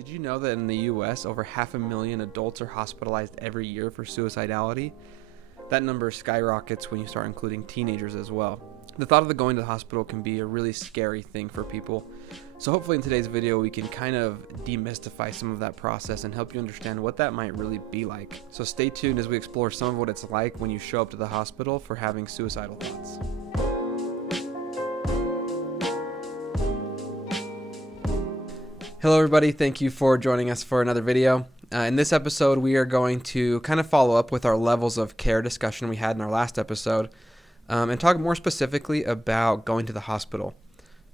Did you know that in the U.S., over 500,000 adults are hospitalized every year for suicidality? That number skyrockets when you start including teenagers as well. The thought of going to the hospital can be a really scary thing for people. So hopefully in today's video, we can kind of demystify some of that process and help you understand what that might really be like. So stay tuned as we explore some of what it's like when you show up to the hospital for having suicidal thoughts. Hello everybody, thank you for joining us for another video. In this episode, we are going to kind of follow up with our levels of care discussion we had in our last episode and talk more specifically about going to the hospital.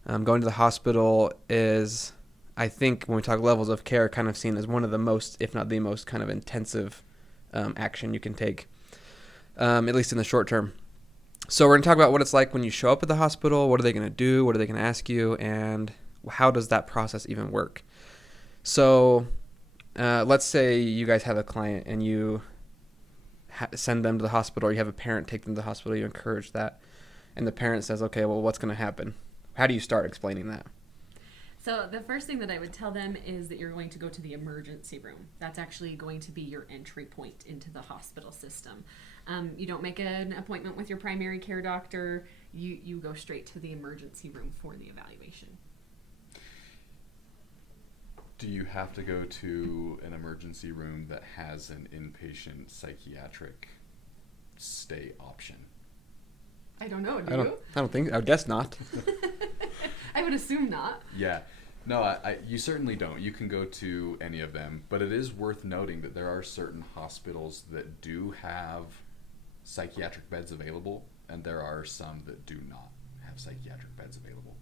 Going to the hospital is, I think, when we talk levels of care, kind of seen as one of the most, if not the most, kind of intensive action you can take, at least in the short term. So we're going to talk about what it's like when you show up at the hospital, what are they going to do, what are they going to ask you, and how does that process even work? So let's say you guys have a client and you send them to the hospital, or you have a parent take them to the hospital, you encourage that, and the parent says, okay, well, what's going to happen? How do you start explaining that? So the first thing that I would tell them is that you're going to go to the emergency room. That's actually going to be your entry point into the hospital system. You don't make an appointment with your primary care doctor. You go straight to the emergency room for the evaluation. Do you have to go to an emergency room that has an inpatient psychiatric stay option? I don't know. I don't think. I guess not. I would assume not. Yeah. No, you certainly don't. You can go to any of them, but it is worth noting that there are certain hospitals that do have psychiatric beds available, and there are some that do not have psychiatric beds available.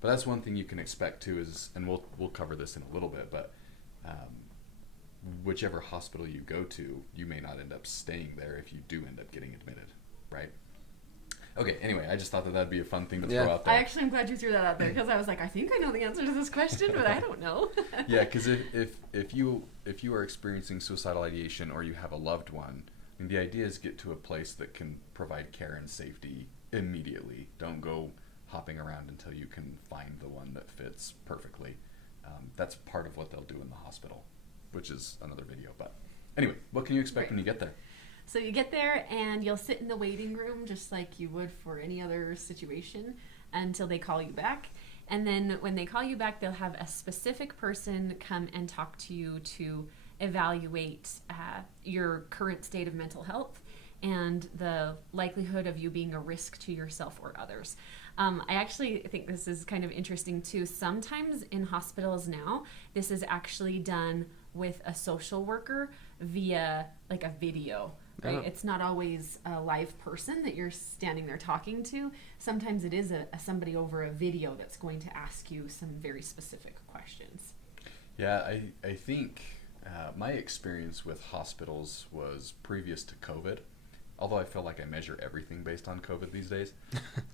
But that's one thing you can expect too is, and we'll cover this in a little bit, but whichever hospital you go to, you may not end up staying there if you do end up getting admitted, right? Okay, anyway, I just thought that that'd be a fun thing to throw out there. I actually am glad you threw that out there because I was like, I think I know the answer to this question, but I don't know. Yeah, because if you are experiencing suicidal ideation or you have a loved one, I mean, the idea is get to a place that can provide care and safety immediately. Don't go hopping around until you can find the one that fits perfectly. That's part of what they'll do in the hospital, which is another video. But anyway, what can you expect when you get there? So you get there and you'll sit in the waiting room just like you would for any other situation until they call you back. And then when they call you back, they'll have a specific person come and talk to you to evaluate your current state of mental health and the likelihood of you being a risk to yourself or others. I actually think this is kind of interesting too. Sometimes in hospitals now, this is actually done with a social worker via like a video, right? Oh. It's not always a live person that you're standing there talking to. Sometimes it is somebody over a video that's going to ask you some very specific questions. Yeah, I think my experience with hospitals was previous to COVID. Although I feel like I measure everything based on COVID these days.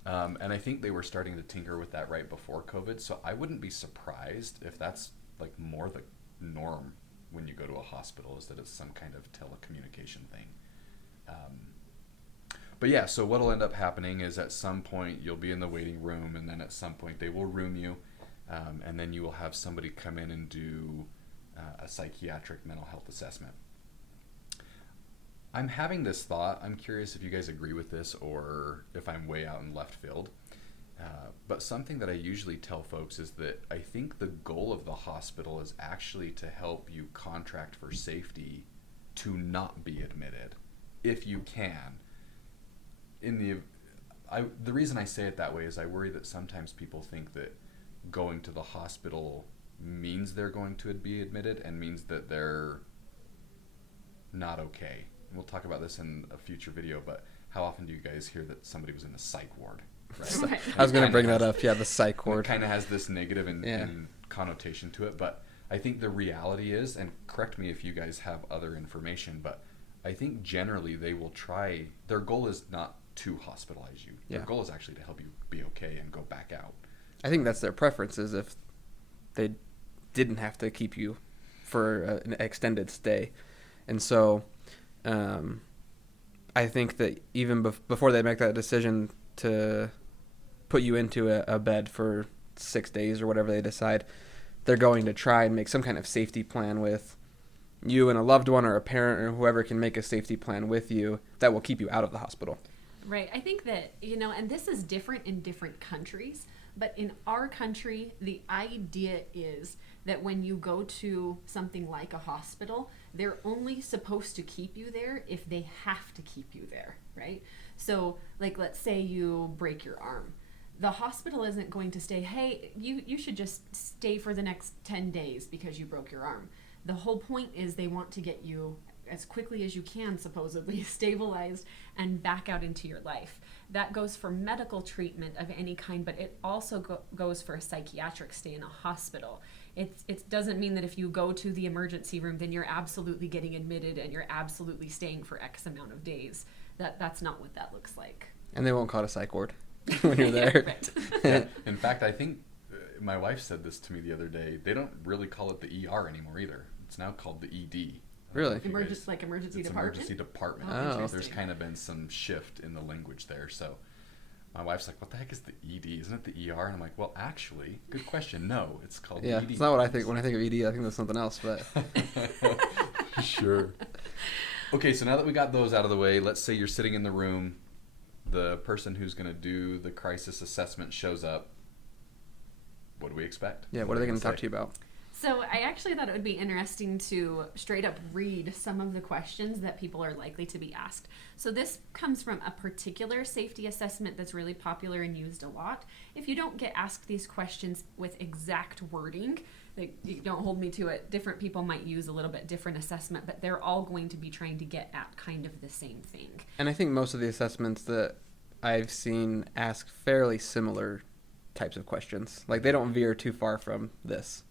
And I think they were starting to tinker with that right before COVID. So I wouldn't be surprised if that's like more the norm when you go to a hospital, is that it's some kind of telecommunication thing. But yeah, so what'll end up happening is at some point you'll be in the waiting room, and then at some point they will room you. And then you will have somebody come in and do a psychiatric mental health assessment. I'm having this thought. I'm curious if you guys agree with this or if I'm way out in left field. But something that I usually tell folks is that I think the goal of the hospital is actually to help you contract for safety to not be admitted, if you can. The reason I say it that way is I worry that sometimes people think that going to the hospital means they're going to be admitted and means that they're not okay. We'll talk about this in a future video, but how often do you guys hear that somebody was in the psych ward? Right? I was going to bring that up. Yeah, the psych ward. It kind of has this negative and connotation to it, but I think the reality is, and correct me if you guys have other information, but I think generally they will try, their goal is not to hospitalize you. Their goal is actually to help you be okay and go back out. I think that's their preference, is if they didn't have to keep you for an extended stay. And so I think that even before they make that decision to put you into a bed for 6 days or whatever they decide, they're going to try and make some kind of safety plan with you and a loved one or a parent or whoever can make a safety plan with you that will keep you out of the hospital. Right. I think that, and this is different in different countries, but in our country, the idea is that when you go to something like a hospital, they're only supposed to keep you there if they have to keep you there, right? So, like, let's say you break your arm. The hospital isn't going to say, hey, you should just stay for the next 10 days because you broke your arm. The whole point is they want to get you as quickly as you can, supposedly, stabilized and back out into your life. That goes for medical treatment of any kind, but it also goes for a psychiatric stay in a hospital. It doesn't mean that if you go to the emergency room, then you're absolutely getting admitted and you're absolutely staying for X amount of days. That's not what that looks like. And they won't call it a psych ward when you're there. Yeah. In fact, I think my wife said this to me the other day. They don't really call it the ER anymore either. It's now called the ED. Really? Emergency department? Emergency department. Oh. There's kind of been some shift in the language there. So my wife's like, what the heck is the ED? Isn't it the ER? And I'm like, well, actually, good question. No, it's called the ED. It's not what I think. When I think of ED, I think that's something else. But Sure. Okay, so now that we got those out of the way, let's say you're sitting in the room. The person who's going to do the crisis assessment shows up. What do we expect? Yeah, what are they going to talk to you about? So I actually thought it would be interesting to straight up read some of the questions that people are likely to be asked. So this comes from a particular safety assessment that's really popular and used a lot. If you don't get asked these questions with exact wording, like, you don't hold me to it, different people might use a little bit different assessment, but they're all going to be trying to get at kind of the same thing. And I think most of the assessments that I've seen ask fairly similar types of questions. Like, they don't veer too far from this.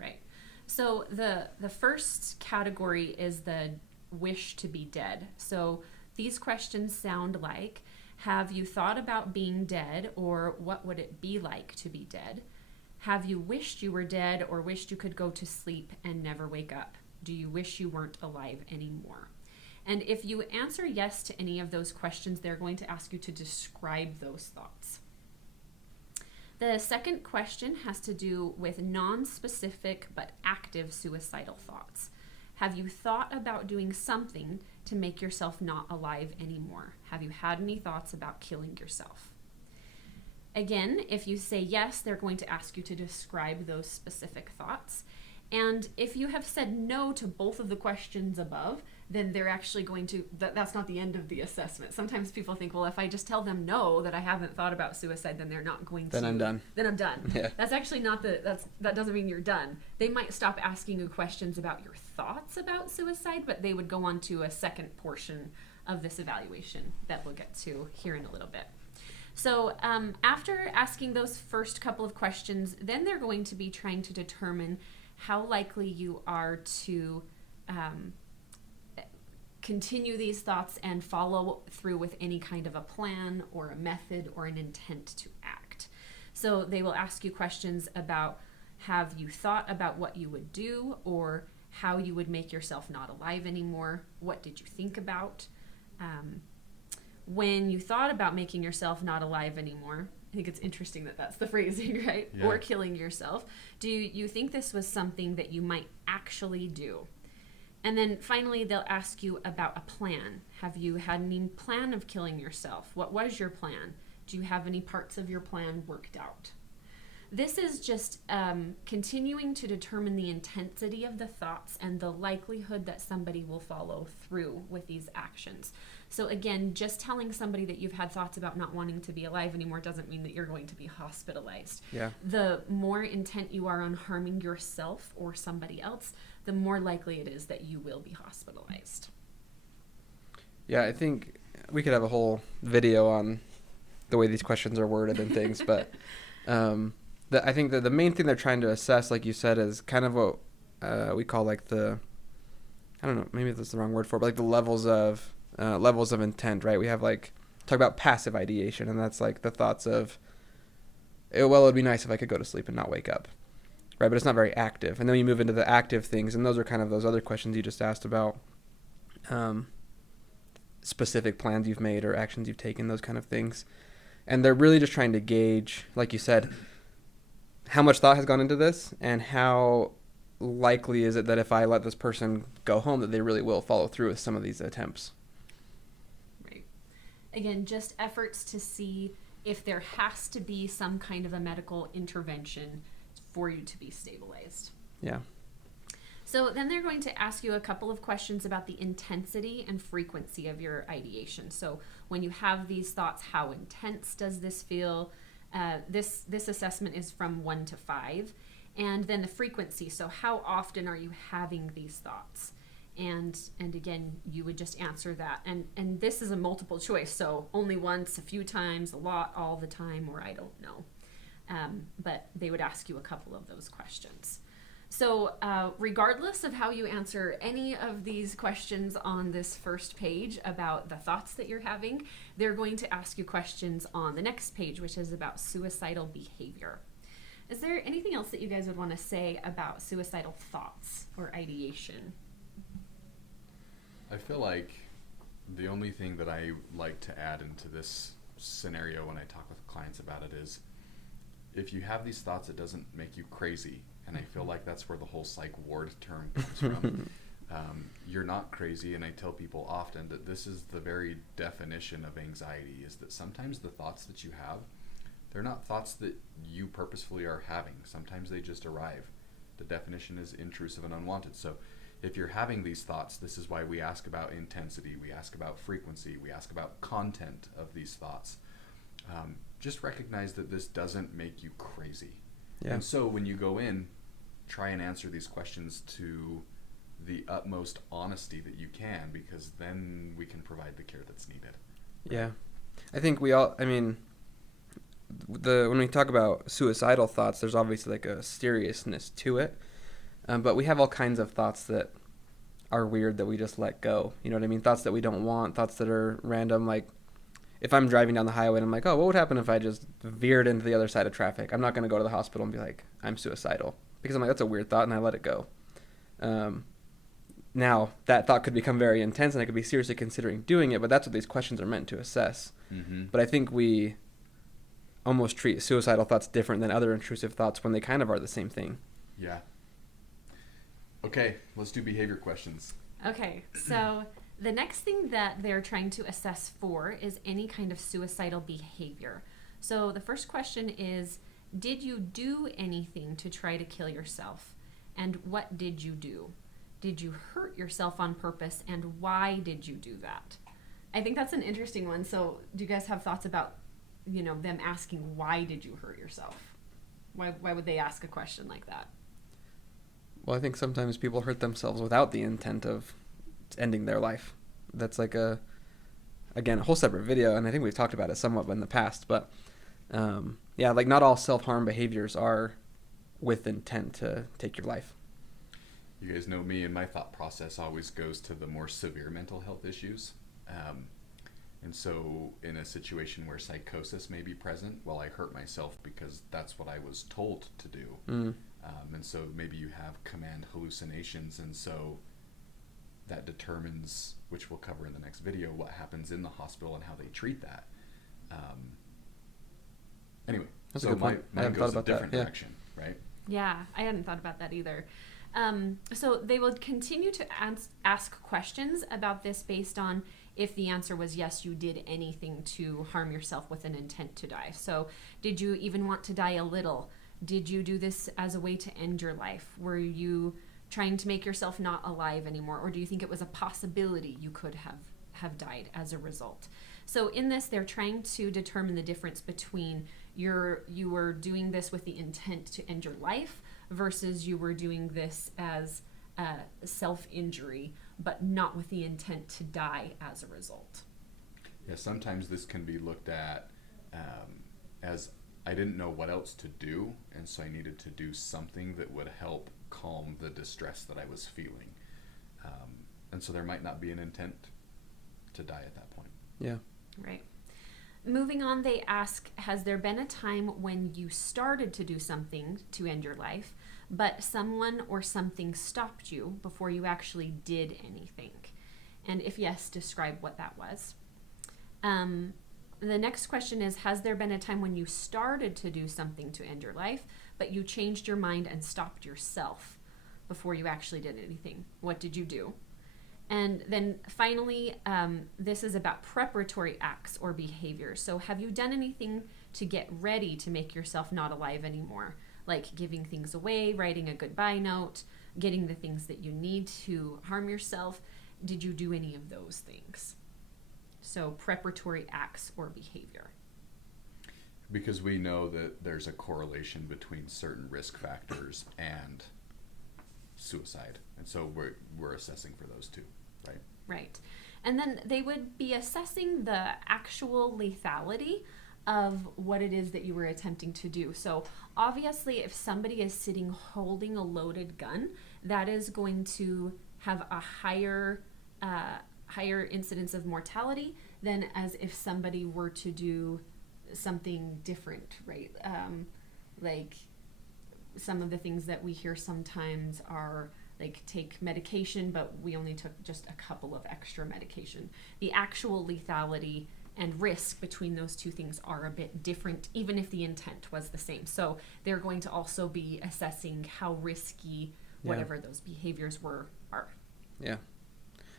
Right. So the first category is the wish to be dead. So these questions sound like, have you thought about being dead, or what would it be like to be dead? Have you wished you were dead, or wished you could go to sleep and never wake up? Do you wish you weren't alive anymore? And if you answer yes to any of those questions, they're going to ask you to describe those thoughts. The second question has to do with non-specific but active suicidal thoughts. Have you thought about doing something to make yourself not alive anymore? Have you had any thoughts about killing yourself? Again, if you say yes, they're going to ask you to describe those specific thoughts. And if you have said no to both of the questions above, then they're actually going to, that's not the end of the assessment. Sometimes people think, well, if I just tell them no, that I haven't thought about suicide, then they're not going to. Then I'm done. Then I'm done. Yeah. That's actually not that doesn't mean you're done. They might stop asking you questions about your thoughts about suicide, but they would go on to a second portion of this evaluation that we'll get to here in a little bit. So after asking those first couple of questions, then they're going to be trying to determine how likely you are to continue these thoughts and follow through with any kind of a plan or a method or an intent to act. So they will ask you questions about, have you thought about what you would do, or how you would make yourself not alive anymore? What did you think about? When you thought about making yourself not alive anymore, I think it's interesting that that's the phrasing, right? Yeah. Or killing yourself. Do you think this was something that you might actually do? And then finally, they'll ask you about a plan. Have you had any plan of killing yourself? What was your plan? Do you have any parts of your plan worked out? This is just continuing to determine the intensity of the thoughts and the likelihood that somebody will follow through with these actions. So again, just telling somebody that you've had thoughts about not wanting to be alive anymore doesn't mean that you're going to be hospitalized. Yeah. The more intent you are on harming yourself or somebody else, the more likely it is that you will be hospitalized. Yeah, I think we could have a whole video on the way these questions are worded and things, but I think that the main thing they're trying to assess, like you said, is kind of what we call like the, I don't know, maybe that's the wrong word for it, but like the levels of intent, right? We have like, talk about passive ideation, and that's like the thoughts of, well, it would be nice if I could go to sleep and not wake up, right? But it's not very active. And then you move into the active things, and those are kind of those other questions you just asked about, specific plans you've made or actions you've taken, those kind of things. And they're really just trying to gauge, like you said, how much thought has gone into this, and how likely is it that if I let this person go home that they really will follow through with some of these attempts. Right. Again, just efforts to see if there has to be some kind of a medical intervention for you to be stabilized. Yeah. So then they're going to ask you a couple of questions about the intensity and frequency of your ideation. So when you have these thoughts, how intense does this feel? This assessment is from 1 to 5. And then the frequency, so how often are you having these thoughts? And again, you would just answer that. And this is a multiple choice, so only once, a few times, a lot, all the time, or I don't know. But they would ask you a couple of those questions. So regardless of how you answer any of these questions on this first page about the thoughts that you're having, they're going to ask you questions on the next page, which is about suicidal behavior. Is there anything else that you guys would want to say about suicidal thoughts or ideation? I feel like the only thing that I like to add into this scenario when I talk with clients about it is, if you have these thoughts, it doesn't make you crazy. And I feel like that's where the whole psych ward term comes from. You're not crazy, and I tell people often that this is the very definition of anxiety, is that sometimes the thoughts that you have, they're not thoughts that you purposefully are having. Sometimes they just arrive. The definition is intrusive and unwanted. So if you're having these thoughts, this is why we ask about intensity, we ask about frequency, we ask about content of these thoughts. Just recognize that this doesn't make you crazy. Yeah. And so when you go in, try and answer these questions to the utmost honesty that you can, because then we can provide the care that's needed. Yeah. I think when we talk about suicidal thoughts, there's obviously like a seriousness to it. But we have all kinds of thoughts that are weird that we just let go. You know what I mean? Thoughts that we don't want, thoughts that are random. Like if I'm driving down the highway and I'm like, oh, what would happen if I just veered into the other side of traffic? I'm not going to go to the hospital and be like, I'm suicidal. Because I'm like, that's a weird thought, and I let it go. Now, that thought could become very intense, and I could be seriously considering doing it, but that's what these questions are meant to assess. Mm-hmm. But I think we almost treat suicidal thoughts different than other intrusive thoughts when they kind of are the same thing. Yeah. Okay, let's do behavior questions. Okay, so the next thing that they're trying to assess for is any kind of suicidal behavior. So the first question is, did you do anything to try to kill yourself? And what did you do? Did you hurt yourself on purpose? And why did you do that? I think that's an interesting one. So do you guys have thoughts about, them asking, why did you hurt yourself? Why would they ask a question like that? Well, I think sometimes people hurt themselves without the intent of ending their life. That's like a whole separate video, and I think we've talked about it somewhat in the past, but like not all self-harm behaviors are with intent to take your life. You guys know me, and my thought process always goes to the more severe mental health issues. And so in a situation where psychosis may be present, well, I hurt myself because that's what I was told to do. And so maybe you have command hallucinations, and so that determines, which we'll cover in the next video, what happens in the hospital and how they treat that. Anyway, that's so mine goes a different direction, right? Yeah, I hadn't thought about that either. So they will continue to ask questions about this based on if the answer was yes, you did anything to harm yourself with an intent to die. So did you even want to die a little? Did you do this as a way to end your life? Were you trying to make yourself not alive anymore? Or do you think it was a possibility you could have died as a result? So in this, they're trying to determine the difference between you were doing this with the intent to end your life versus you were doing this as self-injury, but not with the intent to die as a result. Yeah, sometimes this can be looked at as I didn't know what else to do, and so I needed to do something that would help calm the distress that I was feeling. And so there might not be an intent to die at that point. Yeah. Right. Moving on, they ask, has there been a time when you started to do something to end your life, but someone or something stopped you before you actually did anything? And if yes, describe what that was. The next question is, has there been a time when you started to do something to end your life, but you changed your mind and stopped yourself before you actually did anything. What did you do? And then finally, this is about preparatory acts or behaviors. So have you done anything to get ready to make yourself not alive anymore? Like giving things away, writing a goodbye note, getting the things that you need to harm yourself. Did you do any of those things? So preparatory acts or behavior. Because we know that there's a correlation between certain risk factors and suicide. And so we're assessing for those two, right? Right. And then they would be assessing the actual lethality of what it is that you were attempting to do. So obviously, if somebody is sitting holding a loaded gun, that is going to have a higher incidence of mortality than as if somebody were to do something different, right? Like some of the things that we hear sometimes are like take medication, but we only took just a couple of extra medication. The actual lethality and risk between those two things are a bit different, even if the intent was the same. So they're going to also be assessing how risky whatever those behaviors are. Yeah.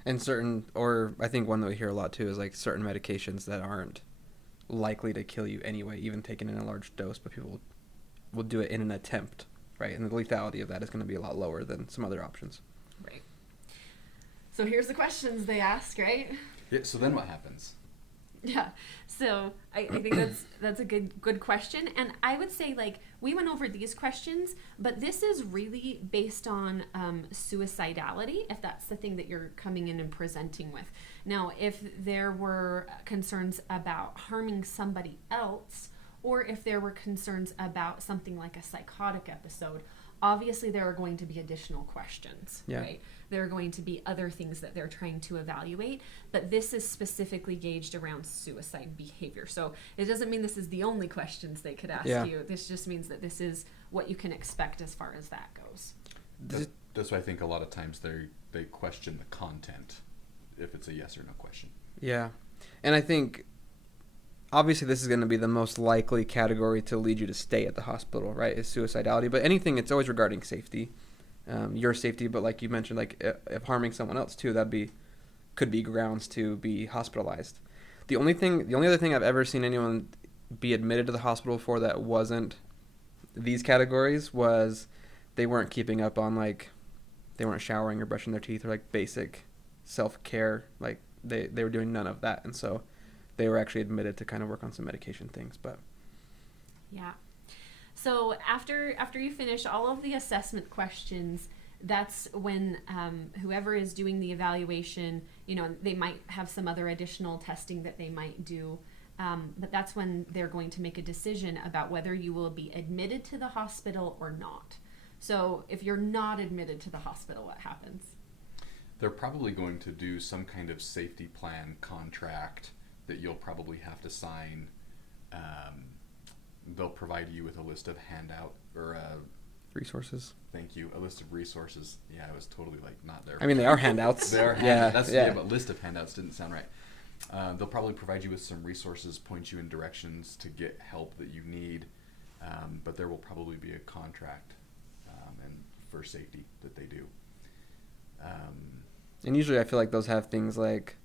And certain, or I think one that we hear a lot too is like certain medications that aren't likely to kill you anyway, even taken in a large dose, but people will do it in an attempt, right? And the lethality of that is going to be a lot lower than some other options. Right. So here's the questions they ask, right? Yeah, so then what happens? Yeah. So I think that's a good question. And I would say, like, we went over these questions, but this is really based on suicidality, if that's the thing that you're coming in and presenting with. Now, if there were concerns about harming somebody else, or if there were concerns about something like a psychotic episode, obviously there are going to be additional questions, right? There are going to be other things that they're trying to evaluate, but this is specifically gauged around suicide behavior. So it doesn't mean this is the only questions they could ask you. This just means that this is what you can expect as far as that goes. That's why I think a lot of times they question the content if it's a yes or no question. Yeah. And I think obviously this is going to be the most likely category to lead you to stay at the hospital, right, is suicidality. But anything, it's always regarding safety, your safety. But like you mentioned, like if harming someone else too, could be grounds to be hospitalized. The only other thing I've ever seen anyone be admitted to the hospital for that wasn't these categories was they weren't keeping up on, like, they weren't showering or brushing their teeth or like basic self-care. Like they were doing none of that. And so they were actually admitted to kind of work on some medication things. But yeah. So after you finish all of the assessment questions, that's when whoever is doing the evaluation, they might have some other additional testing that they might do. But that's when they're going to make a decision about whether you will be admitted to the hospital or not. So if you're not admitted to the hospital, what happens? They're probably going to do some kind of safety plan contract that you'll probably have to sign. They'll provide you with a list of handout or resources. Thank you. A list of resources. Yeah, I was totally like not there. I mean, they are handouts. They are handouts. But list of handouts didn't sound right. They'll probably provide you with some resources, point you in directions to get help that you need. But there will probably be a contract and for safety that they do. And usually I feel like those have things like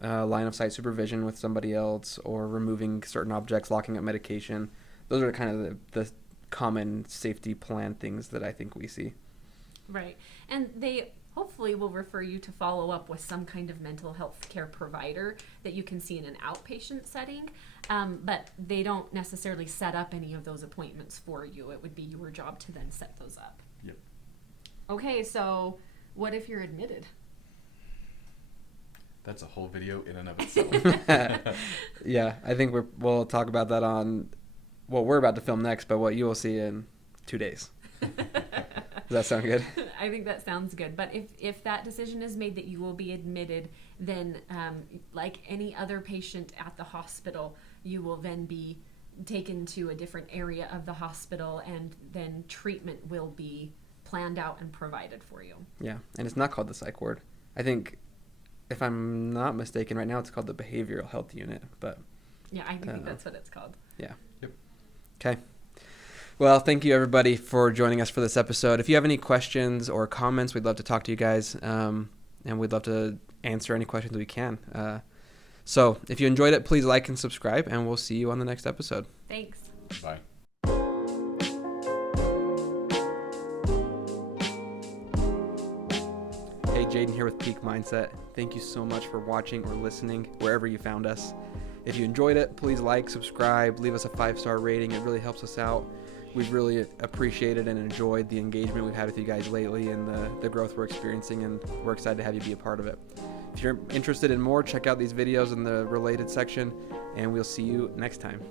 line of sight supervision with somebody else or removing certain objects, locking up medication. Those are kind of the common safety plan things that I think we see. Right. And they hopefully will refer you to follow up with some kind of mental health care provider that you can see in an outpatient setting. But they don't necessarily set up any of those appointments for you. It would be your job to then set those up. Yep. Okay, so what if you're admitted? That's a whole video in and of itself. Yeah, I think we'll talk about that on what we're about to film next, but what you will see in 2 days. Does that sound good? I think that sounds good. But if that decision is made that you will be admitted, then like any other patient at the hospital, you will then be taken to a different area of the hospital, and then treatment will be planned out and provided for you. Yeah, and it's not called the psych ward. I think, if I'm not mistaken, right now it's called the behavioral health unit. But yeah, I think that's what it's called. Yeah. Yep. Okay. Well, thank you everybody for joining us for this episode. If you have any questions or comments, we'd love to talk to you guys, and we'd love to answer any questions we can. So if you enjoyed it, please like and subscribe, and we'll see you on the next episode. Thanks. Bye. Hey, Jaden here with Peak Mindset. Thank you so much for watching or listening wherever you found us. If you enjoyed it, please like, subscribe, leave us a 5-star rating. It really helps us out. We've really appreciated and enjoyed the engagement we've had with you guys lately and the growth we're experiencing, and we're excited to have you be a part of it. If you're interested in more, check out these videos in the related section, and we'll see you next time.